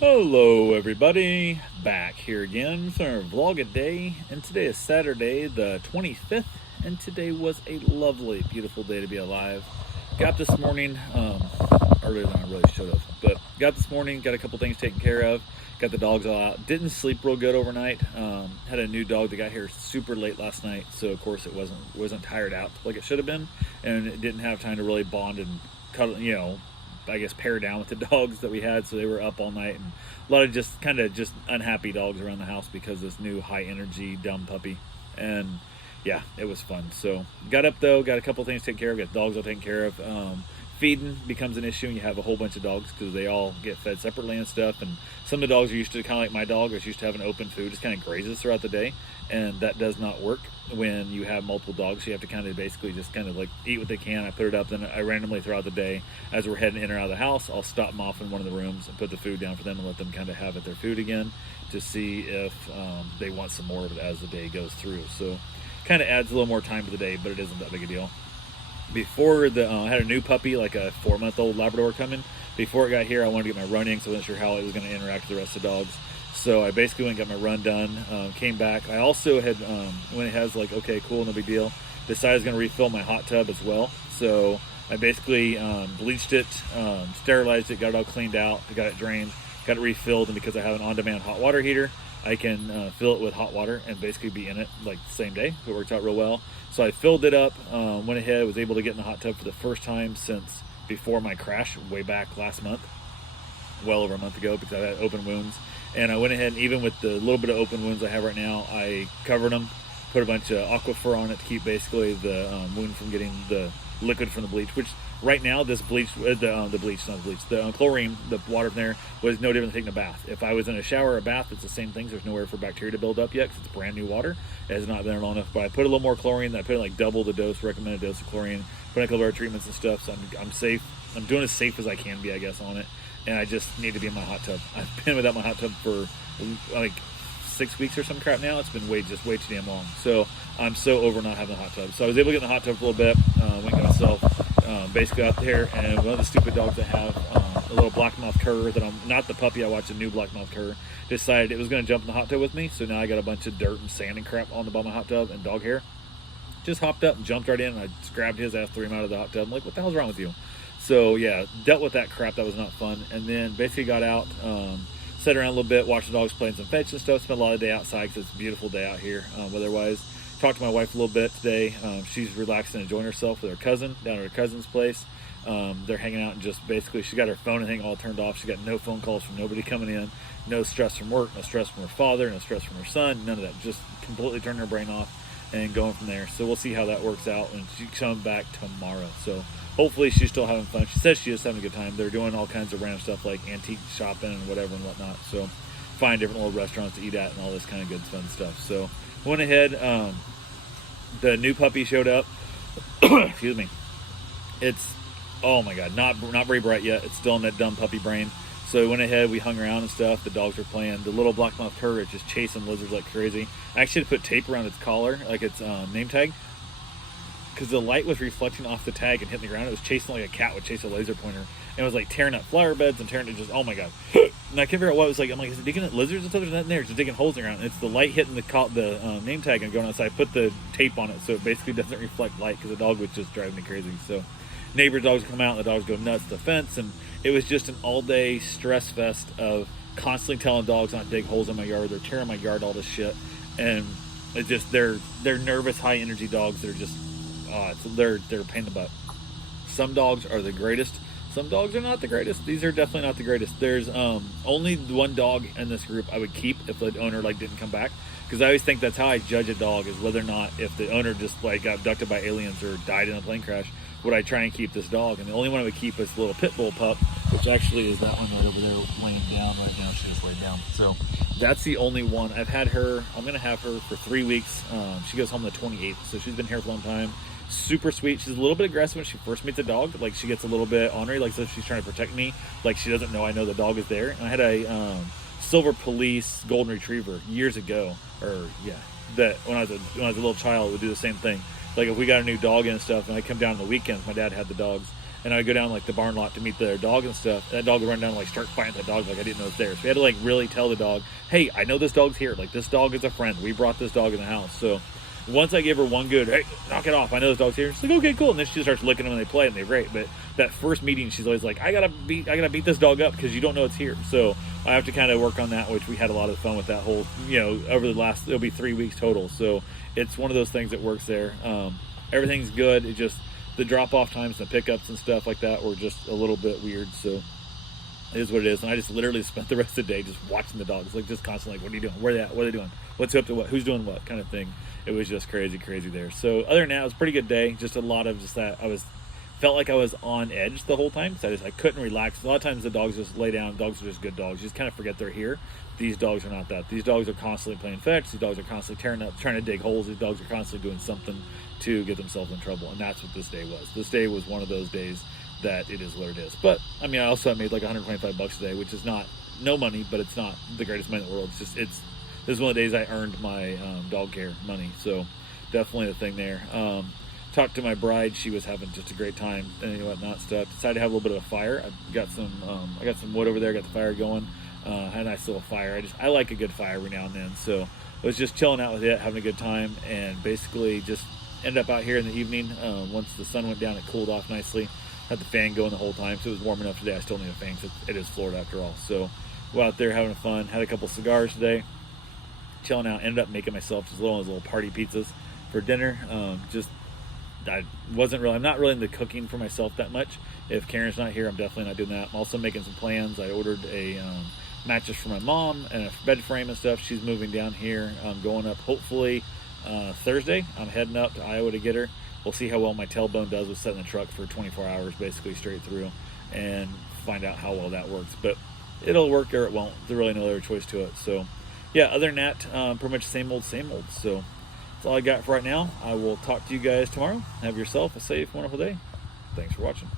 Hello everybody, back here again for our vlog a day, and today is Saturday the 25th, and today was a lovely, beautiful day to be alive. Got this morning, earlier than I really should have, but got this morning, got a couple things taken care of, got the dogs all out. Didn't sleep real good overnight. Had a new dog that got here super late last night, so of course it wasn't tired out like it should have been, and it didn't have time to really bond and cuddle, I guess pair down with the dogs that we had, so they were up all night, and a lot of just kind of just unhappy dogs around the house because this new high energy dumb puppy. And yeah, it was fun. So got up though, got a couple things taken care of, got dogs all taken care of. Feeding becomes an issue when you have a whole bunch of dogs because they all get fed separately and stuff, and some of the dogs are used to, kind of like my dog, is used to having open food, just kind of grazes throughout the day, and that does not work when you have multiple dogs. You have to kind of basically just kind of like eat what they can. I put it up, then I randomly throughout the day, as we're heading in or out of the house, I'll stop them off in one of the rooms and put the food down for them and let them kind of have it their food again to see if they want some more of it as the day goes through. So kind of adds a little more time to the day, but it isn't that big a deal. Before the I had a new puppy, like a 4-month-old Labrador, coming. Before it got here, I wanted to get my running, so I wasn't sure how it was going to interact with the rest of the dogs. So I basically went and got my run done, came back. I also had, when it has like, okay, cool, no big deal, decided I was going to refill my hot tub as well. So I basically bleached it, sterilized it, got it all cleaned out, got it drained, got it refilled, and because I have an on-demand hot water heater, I can fill it with hot water and basically be in it like the same day. It worked out real well. So I filled it up, went ahead, was able to get in the hot tub for the first time since before my crash way back last month, well over a month ago, because I had open wounds. And I went ahead, and even with the little bit of open wounds I have right now, I covered them, put a bunch of Aquaphor on it to keep basically the wound from getting the liquid from the bleach, which right now this bleach, the chlorine, the water from there was no different than taking a bath. If I was in a shower or a bath, it's the same thing. There's nowhere for bacteria to build up yet because it's brand new water. It has not been there long enough, but I put a little more chlorine. I put in like double the dose, recommended dose of chlorine, put in a couple of treatments and stuff, so I'm safe. I'm doing as safe as I can be, I guess, on it. And I just need to be in my hot tub. I've been without my hot tub for like 6 weeks or some crap now. It's been way too damn long. So I'm so over not having a hot tub. So I was able to get in the hot tub for a little bit. Went and got myself basically out there, and one of the stupid dogs I have, a little blackmouth cur that I'm not the puppy. I watched a new blackmouth cur. Decided it was going to jump in the hot tub with me. So now I got a bunch of dirt and sand and crap on the bottom of my hot tub and dog hair. Just hopped up and jumped right in, and I just grabbed his ass, threw him out of the hot tub. I'm like, what the hell's wrong with you? So yeah, dealt with that crap. That was not fun. And then basically got out, sat around a little bit, watched the dogs playing some fetch and stuff. Spent a lot of the day outside because it's a beautiful day out here weather-wise. Talked to my wife a little bit today. She's relaxing and enjoying herself with her cousin down at her cousin's place. They're hanging out and just basically, she got her phone and thing all turned off. She got no phone calls from nobody coming in, no stress from work, no stress from her father, no stress from her son, none of that. Just completely turning her brain off and going from there. So we'll see how that works out, and she's coming back tomorrow. So hopefully she's still having fun. She says she is having a good time. They're doing all kinds of random stuff like antique shopping and whatever and whatnot. So find different old restaurants to eat at and all this kind of good fun stuff. So went ahead. The new puppy showed up. Excuse me. It's, oh my god, not very bright yet. It's still in that dumb puppy brain. So we went ahead, we hung around and stuff. The dogs were playing. The little blackmouth cur is just chasing lizards like crazy. I actually had to put tape around its collar, like its name tag, because the light was reflecting off the tag and hitting the ground. It was chasing like a cat would chase a laser pointer. And it was like tearing up flower beds and tearing it, just, oh my god. And I couldn't figure out what it was like. I'm like, is it digging at lizards and stuff? There's nothing there. It's just digging holes in the ground. And it's the light hitting the name tag and going outside. I put the tape on it so it basically doesn't reflect light, because the dog was just driving me crazy. So neighbor dogs come out and the dogs go nuts at the fence, and it was just an all-day stress fest of constantly telling dogs not to dig holes in my yard. They're tearing my yard, all this shit. And it's just, they're nervous, high-energy dogs that are just, they're a pain in the butt. Some dogs are the greatest. Some dogs are not the greatest. These are definitely not the greatest. There's only one dog in this group I would keep if the owner like didn't come back, because I always think that's how I judge a dog, is whether or not, if the owner just like got abducted by aliens or died in a plane crash, would I try and keep this dog. And the only one I would keep is the little pit bull pup, which actually is that one right over there laying down right now. She just laid down. So that's the only one. I've had her, I'm going to have her for 3 weeks. She goes home the 28th, so she's been here for a long time. Super sweet. She's a little bit aggressive when she first meets a dog. Like, she gets a little bit ornery, like, so she's trying to protect me. Like, she doesn't know I know the dog is there. And I had a silver police golden retriever years ago, or yeah, that when I was a little child would do the same thing. Like, if we got a new dog in and stuff, and I come down on the weekends, my dad had the dogs, and I'd go down like the barn lot to meet their dog and stuff. That dog would run down and like start fighting that dog like I didn't know it was there. So we had to like really tell the dog, hey, I know this dog's here. Like this dog is a friend. We brought this dog in the house. So once I give her one good, hey, knock it off, I know this dog's here. She's like, okay, cool. And then she starts licking them when they play and they rate. But that first meeting, she's always like, I gotta beat this dog up because you don't know it's here. So I have to kind of work on that, which we had a lot of fun with that whole, over the last, it'll be 3 weeks total. So it's one of those things that works there. Everything's good. It just, the drop off times, the pickups and stuff like that were just a little bit weird. So it is what it is. And I just literally spent the rest of the day just watching the dogs, like just constantly, like, what are you doing? Where are they at? What are they doing? What's up to what? Who's doing what kind of thing? It was just crazy there. So other than that, it was a pretty good day. Just a lot of just that felt like I was on edge the whole time. So I couldn't relax. A lot of times the dogs just lay down. Dogs are just good dogs. You just kind of forget they're here. These dogs are not that. These dogs are constantly playing fetch. These dogs are constantly tearing up, trying to dig holes. These dogs are constantly doing something to get themselves in trouble. And that's what this day was. This day was one of those days that it is what it is. But I mean, I also made like $125 today, which is not no money, but it's not the greatest money in the world. This is one of the days I earned my dog care money. So definitely a thing there. Talked to my bride. She was having just a great time and whatnot stuff. Decided to have a little bit of a fire. I got some wood over there, got the fire going. Had a nice little fire. I like a good fire every now and then. So I was just chilling out with it, having a good time, and basically just ended up out here in the evening. Once the sun went down, it cooled off nicely. Had the fan going the whole time, so it was warm enough today. I still need a fan because it is Florida after all. So we're out there having fun. Had a couple cigars today, chilling out. Ended up making myself just little party pizzas for dinner. I'm not really into cooking for myself that much. If Karen's not here, I'm definitely not doing that. I'm also making some plans. I ordered a mattress for my mom and a bed frame and stuff. She's moving down here. I'm going up hopefully Thursday. I'm heading up to Iowa to get her. We'll see how well my tailbone does with setting the truck for 24 hours basically straight through and find out how well that works. But it'll work or it won't. There's really no other choice to it. So yeah, other than that, pretty much same old. So that's all I got for right now. I will talk to you guys tomorrow. Have yourself a safe, wonderful day. Thanks for watching.